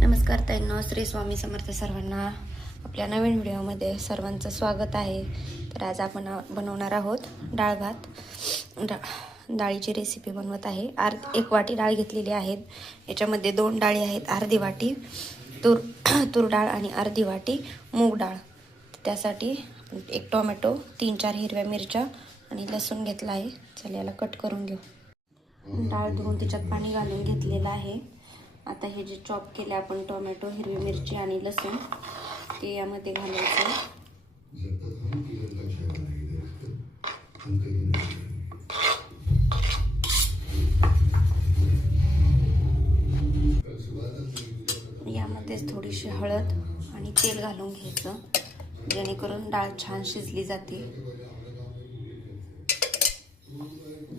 नमस्कार ताईंनो, श्री स्वामी समर्थ सर्वांना. आपल्या नवीन व्हिडिओमध्ये सर्वांचं स्वागत आहे. तर आज आपण बनवणार आहोत डाळ भात. डाळीची रेसिपी बनवत आहे. एक वाटी डाळ घेतलेली आहेत. याच्यामध्ये 2 डाळी आहेत. अर्धी वाटी तूर डाळ आणि अर्धी वाटी मूग डाळ. त्यासाठी एक टोमॅटो, 3-4 हिरव्या मिरच्या आणि लसूण घेतला आहे. चला याला कट करून घेऊ. डाळ धुवून त्याच्यात पाणी घालून घेतलेलं आहे. आता हे जे चॉप केले आपण टोमॅटो, हिरवी मिरची आणि लसूण ते यामध्ये घालायचं. यामध्येच थोडीशी हळद आणि तेल घालून घ्यायचं, जेणेकरून डाळ छान शिजली जाते.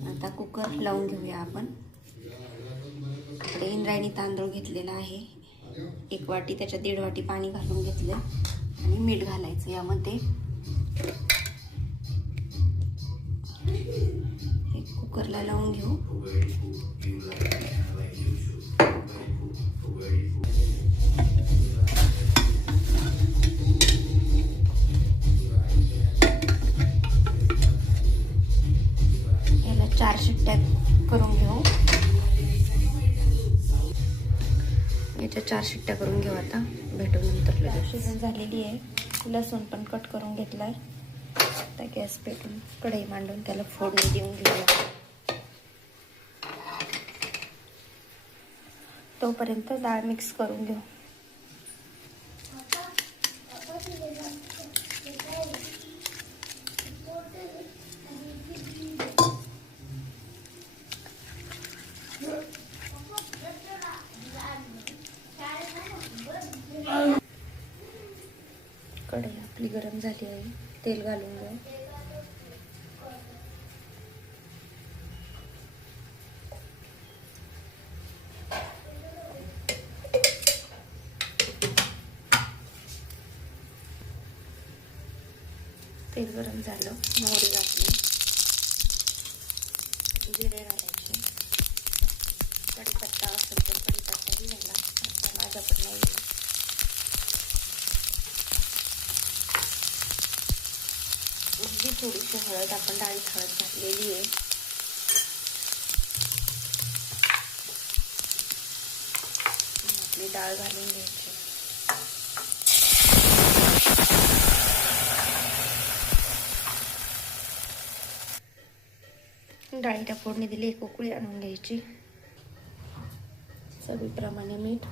आता कुकर लावून घेऊया आपण. इकडे इंद्रायणी तांदूळ घेतलेला आहे. 1 वाटी, त्याच्यात 1.5 वाटी पाणी घालून घेतले आणि मीठ घालायचं यामध्ये. हे कुकरला लावून घेऊ. याला 4 शिट्ट्या करून घेऊ. याच्या 4 शिट्ट्या करून घेऊ. आता भेटू नंतर. शिजन झालेली आहे. लसूण पण कट करून घेतलाय. आता गॅस पेटून कढई मांडून त्याला फोडणी देऊन घेऊया. तोपर्यंत डाळ मिक्स करून घेऊ. कढई आपली गरम झाली आहे. तेल घालून घेऊ. तेल गरम झालं, मोहरी घातली, जिरे घालायचे, कढीपत्ता असेल तर कढीपत्ताही घाला. माझा पण नाही. थोडीशी हळद, आपण डाळीत हळद घातलेली आहे. आपली डाळ घालून घ्यायची. डाळीला फोडणी दिली. 1 उकळी आणून घ्यायची. चवीप्रमाणे मीठ.